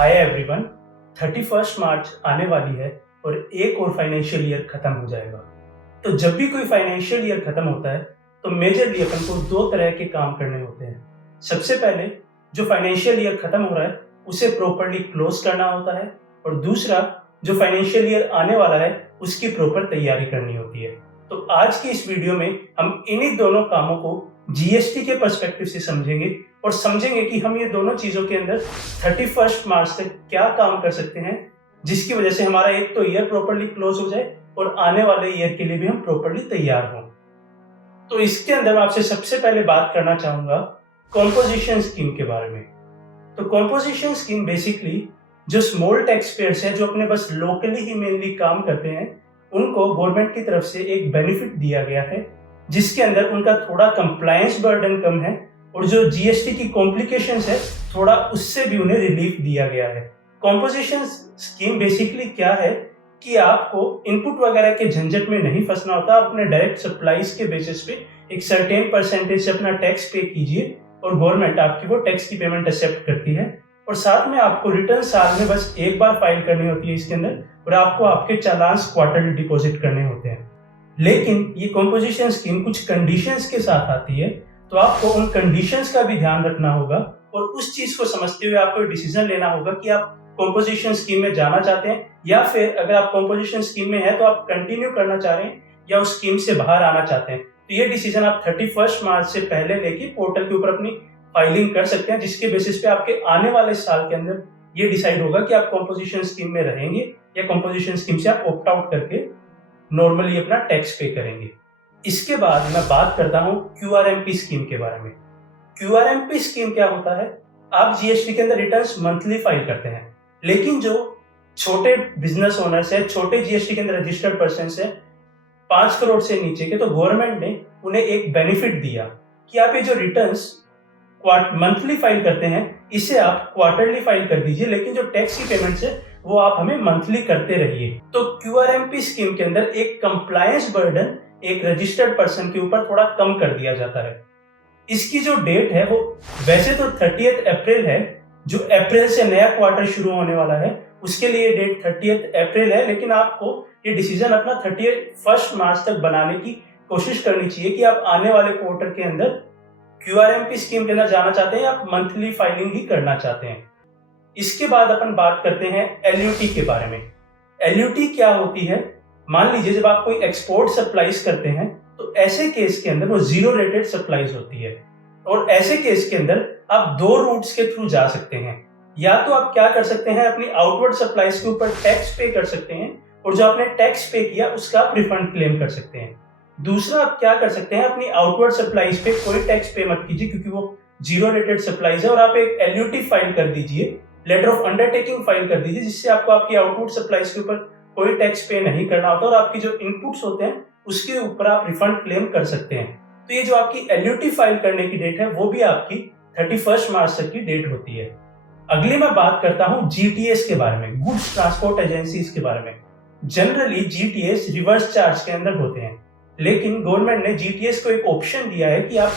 Hi everyone. 31 मार्च आने वाली है और एक और फाइनेंशियल ईयर खत्म हो जाएगा। तो जब भी कोई फाइनेंशियल ईयर खत्म होता है तो मेजरली अपन को दो तरह के काम करने होते हैं। सबसे पहले जो फाइनेंशियल ईयर खत्म हो रहा है उसे प्रॉपरली क्लोज करना होता है और दूसरा जो फाइनेंशियल ईयर आने वाला है उसकी प्रॉपर तैयारी करनी होती है। तो आज की इस वीडियो में हम इन्हीं दोनों कामों को जीएसटी के पर्सपेक्टिव से समझेंगे और समझेंगे कि हम ये दोनों चीजों के अंदर 31 मार्च तक क्या काम कर सकते हैं जिसकी वजह से हमारा एक तो ईयर प्रॉपरली क्लोज हो जाए और आने वाले ईयर के लिए भी हम प्रॉपरली तैयार हों। तो इसके अंदर मैं आपसे सबसे पहले बात करना चाहूंगा कॉम्पोजिशन स्कीम के बारे में। तो कॉम्पोजिशन स्कीम बेसिकली जो स्मॉल टैक्स पेयर्स है जो अपने बस लोकली ही मेनली काम करते हैं उनको गवर्नमेंट की तरफ से एक बेनिफिट दिया गया है जिसके अंदर उनका थोड़ा कंप्लायंस बर्डन कम है और जो जीएसटी की कॉम्प्लिकेशंस है थोड़ा उससे भी उन्हें रिलीफ दिया गया है। कॉम्पोजिशन स्कीम बेसिकली क्या है कि आपको इनपुट वगैरह के झंझट में नहीं फंसना होता। आप अपने डायरेक्ट सप्लाईज के बेसिस पे एक सर्टेन परसेंटेज से अपना टैक्स पे कीजिए और गवर्नमेंट आपकी वो टैक्स की पेमेंट एक्सेप्ट करती है और साथ में आपको रिटर्न साल में बस एक बार फाइल करनी होती है इसके अंदर और आपको आपके चालान्स क्वार्टरली डिपॉजिट करने होते हैं। लेकिन ये कॉम्पोजिशन स्कीम कुछ कंडीशंस के साथ आती है तो आपको उन कंडीशंस का भी ध्यान रखना होगा और उस चीज को समझते हुए आपको डिसीजन लेना होगा कि आप कॉम्पोजिशन स्कीम में जाना चाहते हैं या फिर अगर आप कॉम्पोजिशन स्कीम में है तो आप कंटिन्यू करना चाह रहे हैं या उस स्कीम से बाहर आना चाहते हैं। तो ये डिसीजन आप 31 मार्च से पहले लेके पोर्टल के ऊपर अपनी फाइलिंग कर सकते हैं जिसके बेसिस पे आपके आने वाले साल के अंदर ये डिसाइड होगा कि आप कॉम्पोजिशन स्कीम में रहेंगे या कॉम्पोजिशन स्कीम से आप ऑप्ट आउट करके नॉर्मली अपना टैक्स पे करेंगे। इसके बाद मैं बात करता हूं क्यूआरएमपी स्कीम के बारे में। क्यूआरएमपी स्कीम क्या होता है? आप जीएसटी के अंदर रिटर्न्स मंथली फाइल करते हैं लेकिन जो छोटे बिजनेस ओनर्स है, छोटे जीएसटी के अंदर रजिस्टर्ड पर्सन है 5 करोड़ से नीचे के, तो गवर्नमेंट ने उन्हें एक बेनिफिट दिया कि आप ये जो रिटर्न्स मंथली फाइल करते हैं इसे आप क्वार्टरली फाइल कर दीजिए लेकिन जो टैक्स की पेमेंट्स है वो आप हमें मंथली करते रहिए। तो क्यूआरएमपी स्कीम के अंदर एक कंप्लायंस बर्डन एक रजिस्टर्ड पर्सन के ऊपर थोड़ा कम कर दिया जाता है। इसकी जो डेट है वो वैसे तो 30 अप्रैल है, जो अप्रैल से नया क्वार्टर शुरू होने वाला है उसके लिए डेट 30 अप्रैल है, लेकिन आपको ये डिसीजन अपना 31 मार्च तक बनाने की कोशिश करनी चाहिए कि आप आने वाले क्वार्टर के अंदर क्यूआरएमपी स्कीम के अंदर जाना चाहते हैं या आप मंथली फाइलिंग ही करना चाहते हैं। इसके बाद अपन बात करते हैं एलयूटी के बारे में। एलयूटी क्या होती है? मान लीजिए जब आप कोई एक्सपोर्ट सप्लाईज करते हैं तो ऐसे केस के अंदर वो जीरो रेटेड सप्लाईज होती है और ऐसे केस के अंदर आप दो रूट्स के थ्रू जा सकते हैं। या तो आप क्या कर सकते हैं, अपनी आउटवर्ड सप्लाईज के ऊपर टैक्स पे कर सकते हैं और जो आपने टैक्स पे किया उसका आप रिफंड क्लेम कर सकते हैं। दूसरा आप क्या कर सकते हैं, अपनी आउटवर्ड सप्लाईज पे कोई टैक्स पे मत कीजिए क्योंकि वो जीरो रेटेड सप्लाईज है और आप एक एलयूटी फाइल कर दीजिए, लेटर ऑफ अंडरटेकिंग फाइल कर दीजिए जिससे आपको आपकी आउटपुट सप्लाईज के ऊपर कोई टैक्स पे नहीं करना होता और आपकी जो इनपुट्स होते हैं उसके ऊपर आप रिफंड क्लेम कर सकते हैं। तो ये जो आपकी एलयूटी फाइल करने की डेट है वो भी आपकी 31 मार्च तक की डेट होती है। अगली मैं बात करता हूं जीटीएस के बारे में, गुड्स ट्रांसपोर्ट एजेंसीज के बारे में। जनरली जीटीएस रिवर्स चार्ज के अंदर होते हैं लेकिन गवर्नमेंट ने जीटीएस को एक ऑप्शन दिया है कि आप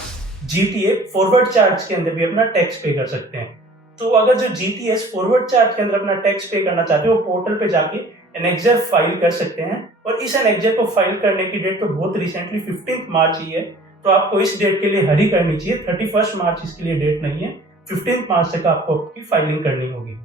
जीटीए फॉरवर्ड चार्ज के अंदर भी अपना टैक्स पे कर सकते हैं। तो अगर जो जीटीएस फॉरवर्ड चार्ज के अंदर अपना टैक्स पे करना चाहते हैं वो पोर्टल पे जाके एनेक्जर फाइल कर सकते हैं और इस एनेक्जर को फाइल करने की डेट तो बहुत रिसेंटली 15 मार्च ही है, तो आपको इस डेट के लिए हरी करनी चाहिए। 31 मार्च इसके लिए डेट नहीं है, 15 मार्च तक आपको आपकी फाइलिंग करनी होगी।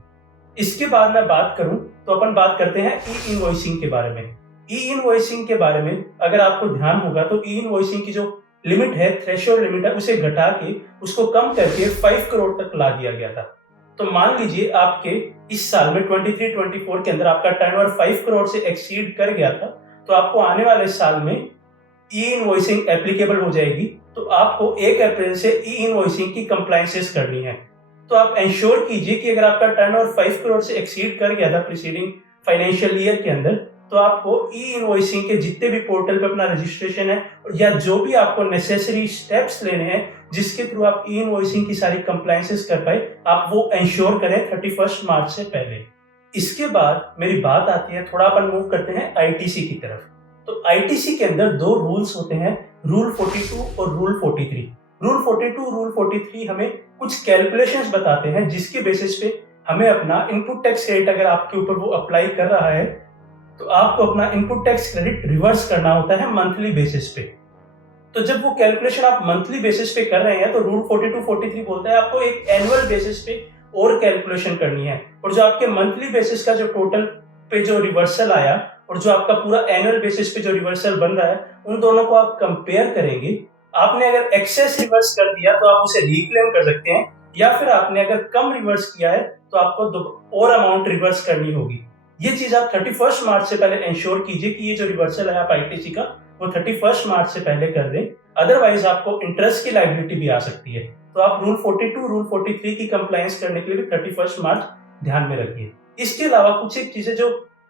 इसके बाद मैं बात करूं तो अपन बात करते हैं ई इनवॉइसिंग के बारे में। ई इनवॉइसिंग के बारे में अगर आपको ध्यान होगा तो ई इनवॉइसिंग की जो लिमिट है, थ्रेशोल्ड लिमिट है, उसे घटा के उसको कम करके 5 करोड़ तक ला दिया गया था। तो मान लीजिए आपके इस साल में 23-24 के अंदर आपका टर्नओवर 5 करोड़ से एक्सीड कर गया था तो आपको आने वाले साल में ई इनवॉइसिंग एप्लीकेबल हो जाएगी। तो आपको 1 अप्रैल से ई इनवॉइसिंग की कंप्लायंसेस करनी है। तो आप इंश्योर कीजिए कि अगर आपका टर्नओवर 5 करोड़ से एक्सीड कर गया था प्रीसीडिंग फाइनेंशियल ईयर के अंदर तो आपको ई इनवॉइसिंग के जितने भी पोर्टल पे अपना रजिस्ट्रेशन है या जो भी आपको नेसेसरी स्टेप्स लेने हैं जिसके थ्रू आप ई इनवॉइसिंग की सारी कंप्लायंसेस कर पाए, आप वो इंश्योर करें 31 मार्च से पहले। इसके बाद मेरी बात आती है, थोड़ा अपन मूव करते हैं आईटीसी की तरफ। तो आईटीसी के अंदर दो रूल्स होते हैं, रूल 42 और रूल 43। रूल 42, रूल 43 हमें कुछ कैलकुलेशंस बताते हैं जिसके बेसिस पे हमें अपना इनपुट टैक्स क्रेडिट अगर आपके ऊपर वो अप्लाई कर रहा है तो आपको अपना इनपुट टैक्स क्रेडिट रिवर्स करना होता है मंथली बेसिस पे। तो जब वो कैलकुलेशन आप मंथली बेसिस पे कर रहे हैं तो रूल 42 43 बोलता है आपको एक एनुअल बेसिस पे और कैलकुलेशन करनी है, और जो आपके मंथली बेसिस का जो टोटल पे जो रिवर्सल आया और जो आपका पूरा एनुअल बेसिस पे जो रिवर्सल बन रहा है उन दोनों को आप कंपेयर करेंगे। आपने अगर एक्सेस रिवर्स कर दिया तो आप उसे रिक्लेम कर सकते हैं, या फिर आपने अगर कम रिवर्स किया है तो आपको और अमाउंट रिवर्स करनी होगी। ये चीज आप 31 मार्च से पहले इंश्योर कीजिए कि ये जो रिवर्सल है आप आईटीसी का वो 31 मार्च से पहले कर दें, अदरवाइज आपको इंटरेस्ट की लायबिलिटी भी आ सकती है। तो आप रूल 42 रूल 43 की कंप्लायंस करने के लिए भी 31 मार्च ध्यान में रखिए। इसके अलावा कुछ एक चीजें जो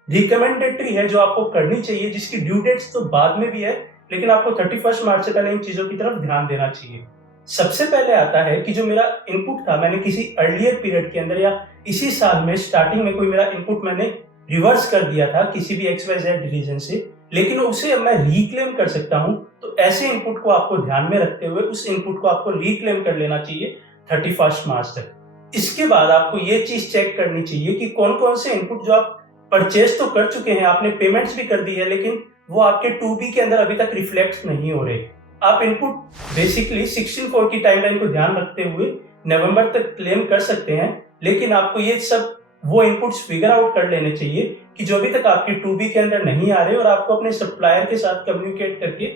रिकमेंडेटरी है जो आपको करनी चाहिए, जिसकी ड्यू डेट्स तो बाद में भी है, लेकिन आपको 31 मार्च से पहले इन चीजों की तरफ ध्यान देना चाहिए। सबसे पहले आता है कि जो मेरा इनपुट था मैंने किसी अर्लियर पीरियड के अंदर या इसी साल में स्टार्टिंग में कोई मेरा इनपुट मैंने रिवर्स कर दिया था किसी भी XYZ रीजन से, लेकिन उसे अब मैं रिक्लेम कर सकता हूं। तो ऐसे इनपुट को आपको ध्यान में रखते हुए उस इनपुट को आपको रिक्लेम कर लेना चाहिए 31 मार्च तक। इसके बाद आपको ये चीज चेक करनी चाहिए कि कौन कौन से इनपुट जो आप परचेज तो कर चुके हैं, आपने पेमेंट्स भी कर दी है, लेकिन वो आपके 2B के अंदर अभी तक रिफ्लेक्ट नहीं हो रहे। आप इनपुट बेसिकली 16/4 की टाइमलाइन को ध्यान रखते हुए नवंबर तक क्लेम कर सकते हैं, लेकिन आपको ये सब वो इनपुट्स फिगर आउट कर लेने चाहिए कि जो अभी तक आपकी 2B के अंदर नहीं आ रहे, और आपको अपने सप्लायर के साथ कम्युनिकेट करके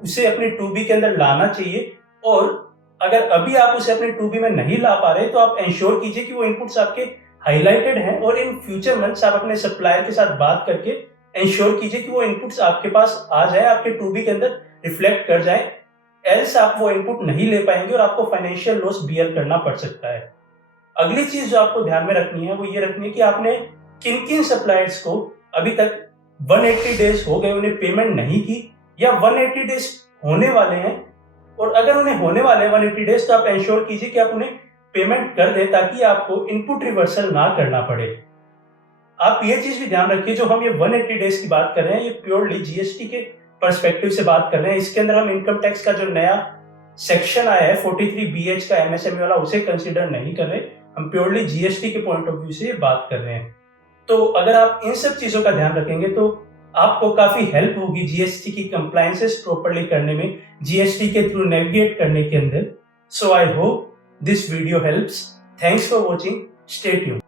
उसे अपने 2B के अंदर लाना चाहिए। और अगर अभी आप उसे अपने 2B में नहीं ला पा रहे तो आप इंश्योर कीजिए कि वो इनपुट्स आपके हाईलाइटेड हैं, और इन फ्यूचर मंथ्स आप अपने सप्लायर के साथ बात करके इंश्योर कीजिए कि वो इनपुट्स आपके पास आ जाए, आपके 2B के अंदर रिफ्लेक्ट कर जाए, एल्स आप वो इनपुट नहीं ले पाएंगे और आपको फाइनेंशियल लॉस बियर करना पड़ सकता है। अगली चीज जो आपको ध्यान में रखनी है वो ये रखनी है कि आपने किन किन सप्लायर्स को अभी तक 180 डेज हो गए उन्हें पेमेंट नहीं की, या 180 डेज होने वाले हैं, और अगर उन्हें होने वाले 180 डेज तो आप इंश्योर कीजिए कि आप उन्हें पेमेंट कर दें ताकि आपको इनपुट रिवर्सल ना करना पड़े। आप ये चीज भी ध्यान रखिए, जो हम ये 180 डेज की बात कर रहे हैं ये प्योरली जीएसटी के पर्सपेक्टिव से बात कर रहे हैं। इसके अंदर हम इनकम टैक्स का जो नया सेक्शन आया है 43BH का MSME वाला उसे कंसीडर नहीं कर रहे, हम प्योरली जीएसटी के पॉइंट ऑफ व्यू से ये बात कर रहे हैं। तो अगर आप इन सब चीजों का ध्यान रखेंगे तो आपको काफी हेल्प होगी जीएसटी की कंप्लायंसेस प्रॉपर्ली करने में, जीएसटी के थ्रू नेविगेट करने के अंदर। So I hope this video helps. Thanks for watching, stay tuned.